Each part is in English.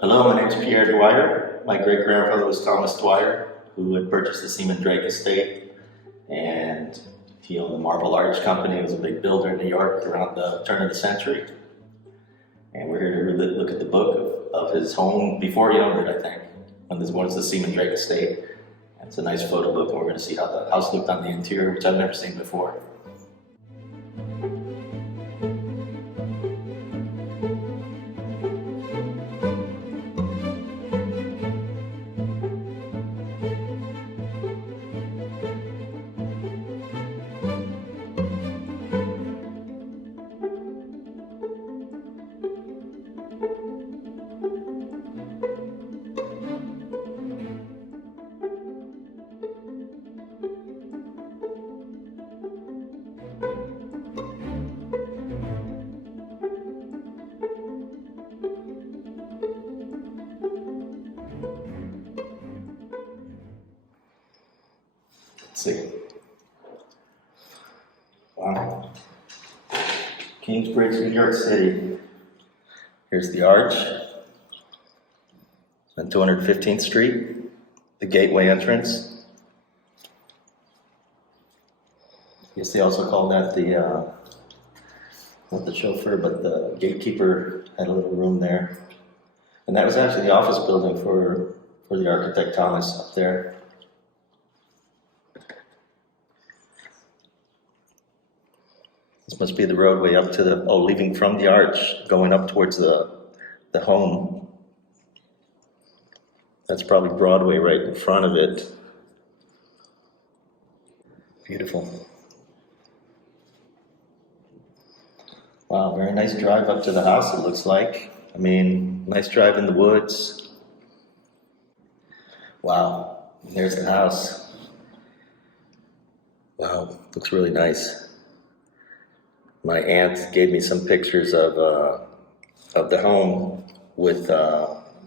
Hello, my name is Pierre Dwyer. My great-grandfather was Thomas Dwyer, who had purchased the Seaman-Drake estate, and he owned the Marble Arch Company. He was a big builder in New York around the turn of the century. And we're here to look at the book of his home before he owned it, I think, when this was the Seaman-Drake estate. And it's a nice photo book, and we're going to see how the house looked on the interior, which I've never seen before. Let's see. Wow. Kingsbridge, New York City. Here's the arch. On 215th Street, the gateway entrance. I guess they also call that the, not the chauffeur, but the gatekeeper had a little room there. And that was actually the office building for the architect Thomas up there. This must be the roadway up to the, leaving from the arch, going up towards the home. That's probably Broadway right in front of it. Beautiful. Wow, very nice drive up to the house, it looks like. I mean, nice drive in the woods. Wow, and there's the house. Wow, looks really nice. My aunt gave me some pictures of the home with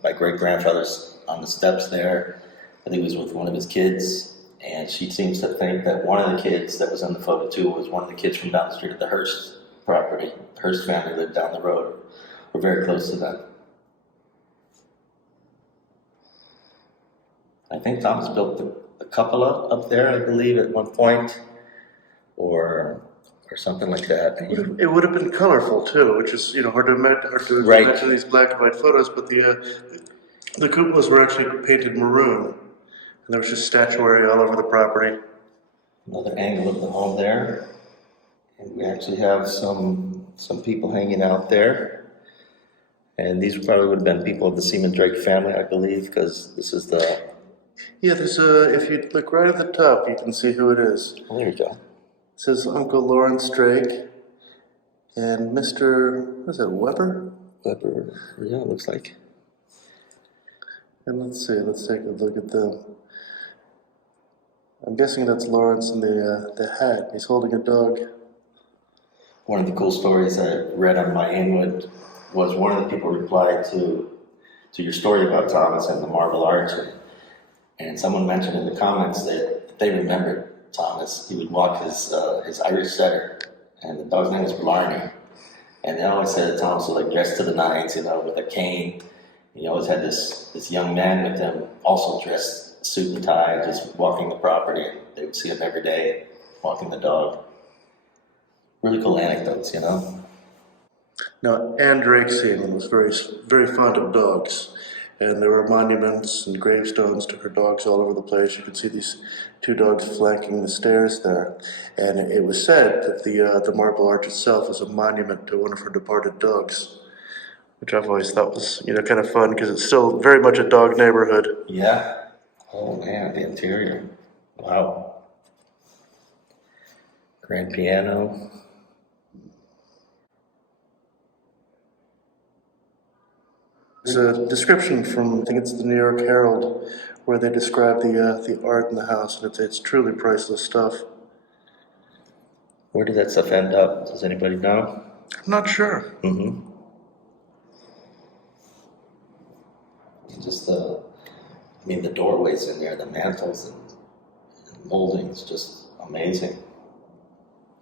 my great-grandfather's on the steps there. I think he was with one of his kids, and she seems to think that one of the kids that was in the photo too was one of the kids from down the street at the Hearst property. The Hearst family lived down the road. We're very close to them. I think Thomas built a cupola up there, I believe, at one point, or something like that. It would have been colorful too, which is hard to imagine these black and white photos. But the cupolas were actually painted maroon, and there was just statuary all over the property. Another angle of the home there, and we actually have some people hanging out there. And these probably would have been people of the Seaman-Drake family, I believe, because this is the. Yeah, there's if you look right at the top, you can see who it is. Oh, there you go. It says Uncle Lawrence Drake and Mr. What is it, Weber? Weber, yeah, it looks like. And let's see, let's take a look at them. I'm guessing that's Lawrence in the hat. He's holding a dog. One of the cool stories I read on my Inwood was one of the people replied to your story about Thomas and the Marble Arch, and someone mentioned in the comments that they remembered Thomas. He would walk his Irish setter, and the dog's name was Blarney. And they always said that Thomas was like dressed to the nines, with a cane. He always had this young man with him, also dressed suit and tie, just walking the property. They would see him every day, walking the dog. Really cool anecdotes, Now, Anne Drake Seaman was very, very fond of dogs. And there were monuments and gravestones to her dogs all over the place. You can see these two dogs flanking the stairs there. And it was said that the Marble Arch itself is a monument to one of her departed dogs, which I've always thought was kind of fun because it's still very much a dog neighborhood. Yeah. Oh man, the interior. Wow. Grand piano. There's a description from, I think it's the New York Herald, where they describe the art in the house, and it's truly priceless stuff. Where did that stuff end up? Does anybody know? I'm not sure. Mm-hmm. Just the doorways in there, the mantles and moldings, just amazing.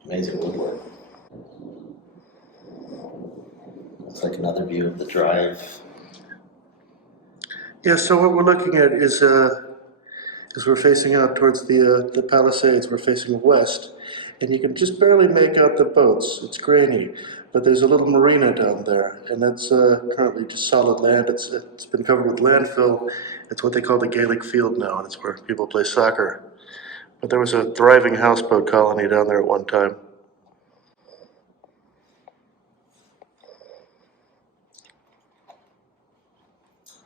Amazing woodwork. Looks like another view of the drive. Yeah, so what we're looking at is we're facing out towards the Palisades, we're facing west, and you can just barely make out the boats. It's grainy, but there's a little marina down there, and that's currently just solid land. It's been covered with landfill. It's what they call the Gaelic Field now, and it's where people play soccer. But there was a thriving houseboat colony down there at one time.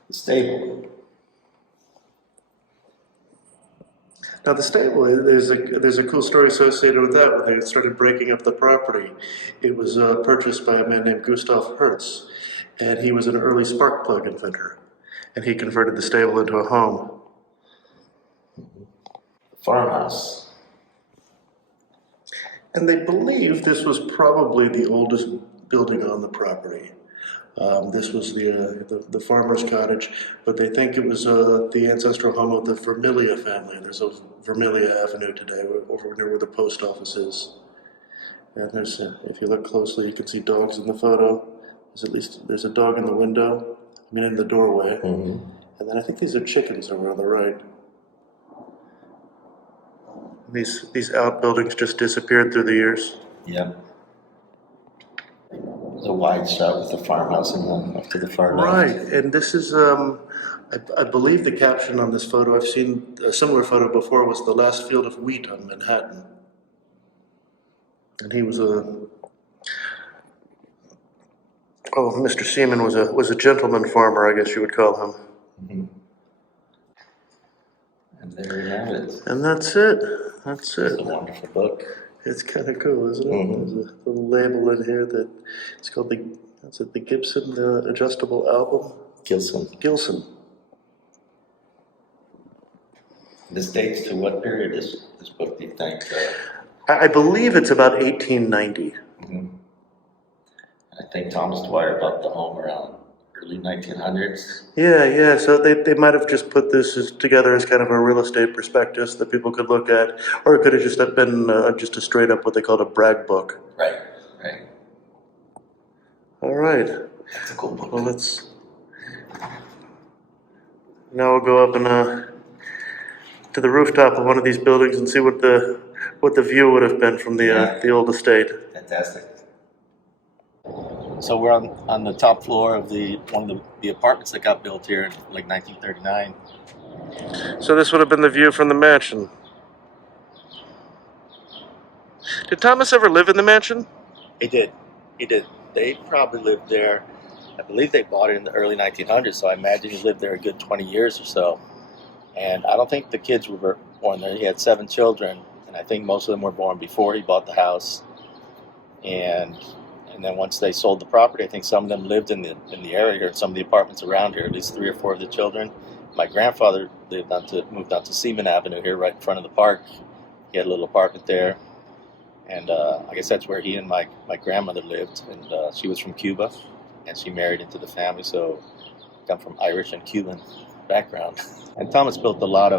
The stable. Now the stable, there's a cool story associated with that. When they started breaking up the property, it was purchased by a man named Gustav Hertz, and he was an early spark plug inventor, and he converted the stable into a home. Farmhouse. And they believe this was probably the oldest building on the property. This was the farmer's cottage, but they think it was the ancestral home of the Vermillia family. There's a Vermillia Avenue today, over near where the post office is. And there's, if you look closely, you can see dogs in the photo. There's a dog in the window, in the doorway. Mm-hmm. And then I think these are chickens over on the right. These outbuildings just disappeared through the years. Yep. There's a wide shot with the farmhouse up to the far left. Right, and this is, I believe the caption on this photo, I've seen a similar photo before, was the last field of wheat on Manhattan. And he was Mr. Seaman was a gentleman farmer, I guess you would call him. Mm-hmm. And there you have it. And that's it. It's a wonderful book. It's kind of cool, isn't it? Mm-hmm. There's a little label in here that it's called the Gibson Adjustable Album? Gilson. This dates to what period this book, do you think? I believe it's about 1890. Mm-hmm. I think Thomas Dwyer bought the home around early 1900s. Yeah. So they might have just put this together as kind of a real estate prospectus that people could look at, or it could have just been just a straight up what they called a brag book. Right. All right. That's a cool book. Well, now we'll go up and to the rooftop of one of these buildings and see what the view would have been from the old estate. Fantastic. So we're on the top floor of one of the apartments that got built here in like 1939. So this would have been the view from the mansion. Did Thomas ever live in the mansion? He did. They probably lived there. I believe they bought it in the early 1900s, so I imagine he lived there a good 20 years or so. And I don't think the kids were born there. He had 7 children, and I think most of them were born before he bought the house. And then once they sold the property, I think some of them lived in the area here, some of the apartments around here, at least 3 or 4 of the children. My grandfather moved on to Seaman Avenue here, right in front of the park. He had a little apartment there. And I guess that's where he and my grandmother lived. And she was from Cuba, and she married into the family, so I come from Irish and Cuban background. And Thomas built a lot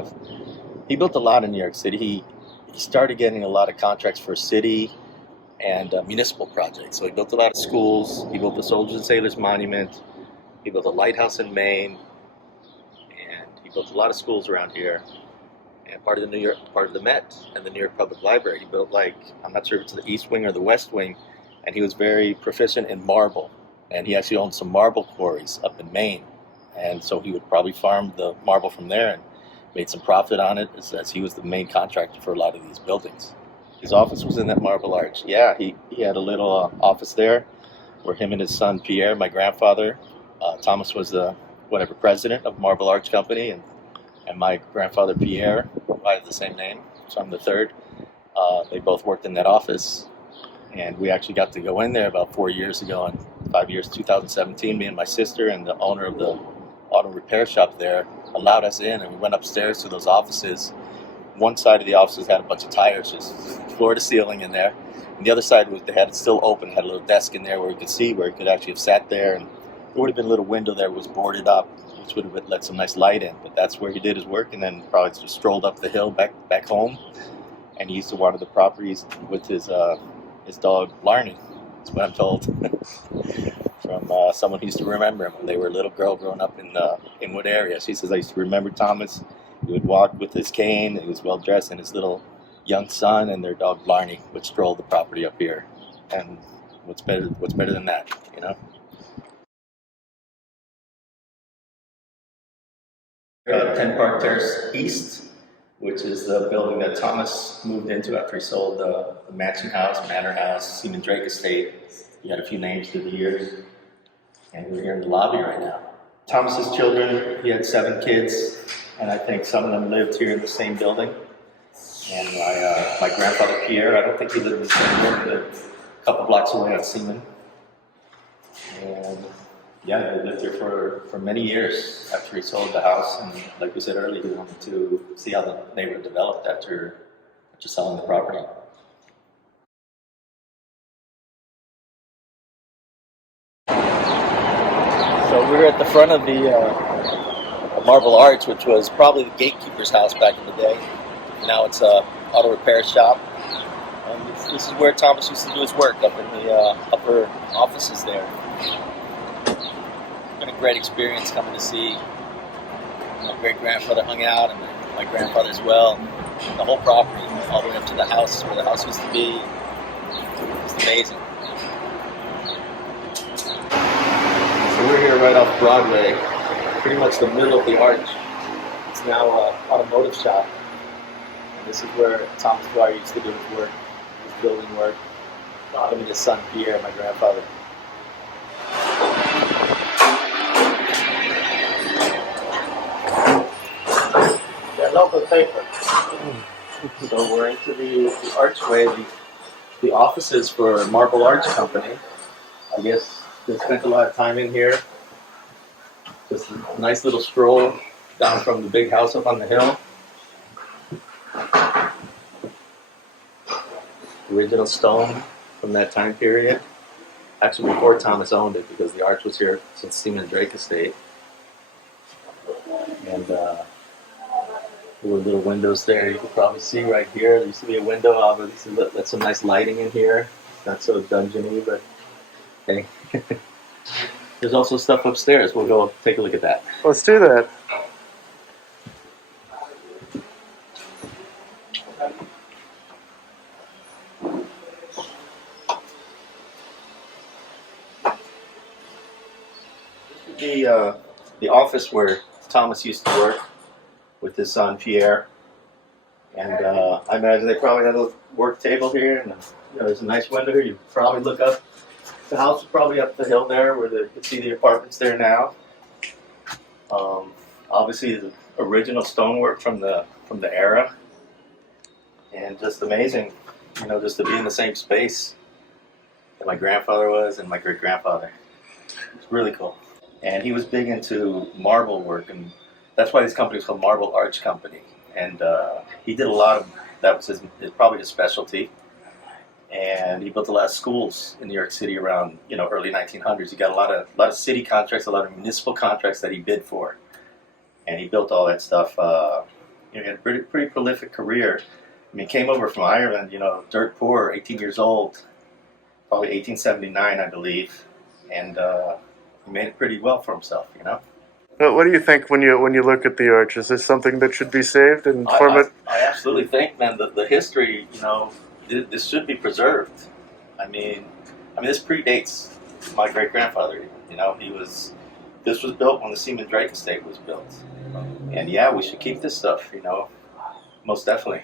in New York City. He started getting a lot of contracts for city and municipal projects. So he built a lot of schools. He built the Soldiers and Sailors Monument. He built a lighthouse in Maine, and he built a lot of schools around here. And part of the Met and the New York Public Library. He built, I'm not sure if it's the East Wing or the West Wing, and he was very proficient in marble. And he actually owned some marble quarries up in Maine. And so he would probably farm the marble from there and made some profit on it, as he was the main contractor for a lot of these buildings. His office was in that Marble Arch. Yeah, he had a little office there where him and his son Pierre, my grandfather, Thomas was the president of Marble Arch Company, and my grandfather Pierre, I have the same name, so I'm the third. They both worked in that office, and we actually got to go in there about 4 years ago, and 5 years, 2017, me and my sister and the owner of the auto repair shop there allowed us in, and we went upstairs to those offices. One side of the offices had a bunch of tires, just floor to ceiling in there. And the other side they had it still open, had a little desk in there where you could see, where you could actually have sat there. And there would have been a little window there that was boarded up, which would have let some nice light in. But that's where he did his work, and then probably just strolled up the hill back home. And he used to water the properties with his his dog Blarney. That's what I'm told from someone who used to remember him when they were a little girl growing up in the Inwood area. She says, I used to remember Thomas. He would walk with his cane. He was well dressed, and his little young son and their dog Blarney would stroll the property up here. And what's better than that, you know? 10 Park Terrace East, which is the building that Thomas moved into after he sold the mansion house, manor house, Seaman-Drake estate. He had a few names through the years, and we're here in the lobby right now. Thomas's children, he had 7 kids, and I think some of them lived here in the same building. And my grandfather Pierre, I don't think he lived in the same building, he lived a couple blocks away on Seaman. And yeah, they lived here for many years after he sold the house, and like we said earlier, he wanted to see how the neighborhood developed after selling the property. So we're at the front of the Marble Arch, which was probably the gatekeeper's house back in the day. Now it's a auto repair shop, and this is where Thomas used to do his work, up in the upper offices there. It's been a great experience coming to see. My great-grandfather hung out, and my grandfather as well. The whole property, all the way up to the house, where the house used to be. It's amazing. So we're here right off Broadway, pretty much the middle of the arch. It's now an automotive shop. And this is where Thomas Dwyer used to do his work, his building work. Him and his son Pierre, my grandfather. Local paper. So we're into the archway, the offices for Marble Arch Company. I guess they spent a lot of time in here. Just a nice little stroll down from the big house up on the hill. Original stone from that time period. Actually before Thomas owned it, because the arch was here since Seaman-Drake estate. And there were little windows there. You can probably see right here. There used to be a window, but that's some nice lighting in here. Not so dungeony, but hey. There's also stuff upstairs. We'll go take a look at that. Let's do that. This would be the office where Thomas used to work with his son Pierre, and I imagine they probably had a work table here, and there's a nice window here. You probably look up. The house is probably up the hill there, where you can see the apartments there now. Obviously, the original stonework from the era, and just amazing, just to be in the same space that my grandfather was and my great grandfather. It's really cool, and he was big into marble work, and that's why this company is called Marble Arch Company. And he did a lot of, that was probably his specialty. And he built a lot of schools in New York City around, early 1900s. He got a lot of city contracts, a lot of municipal contracts that he bid for. And he built all that stuff. He had a pretty prolific career. I mean, he came over from Ireland, dirt poor, 18 years old, probably 1879, I believe. And he made it pretty well for himself, But what do you think when you look at the arch? Is this something that should be saved and form it? I absolutely think, man, the history, this should be preserved. I mean, this predates my great grandfather. This was built when the Seaman-Drake estate was built, and yeah, we should keep this stuff. Most definitely.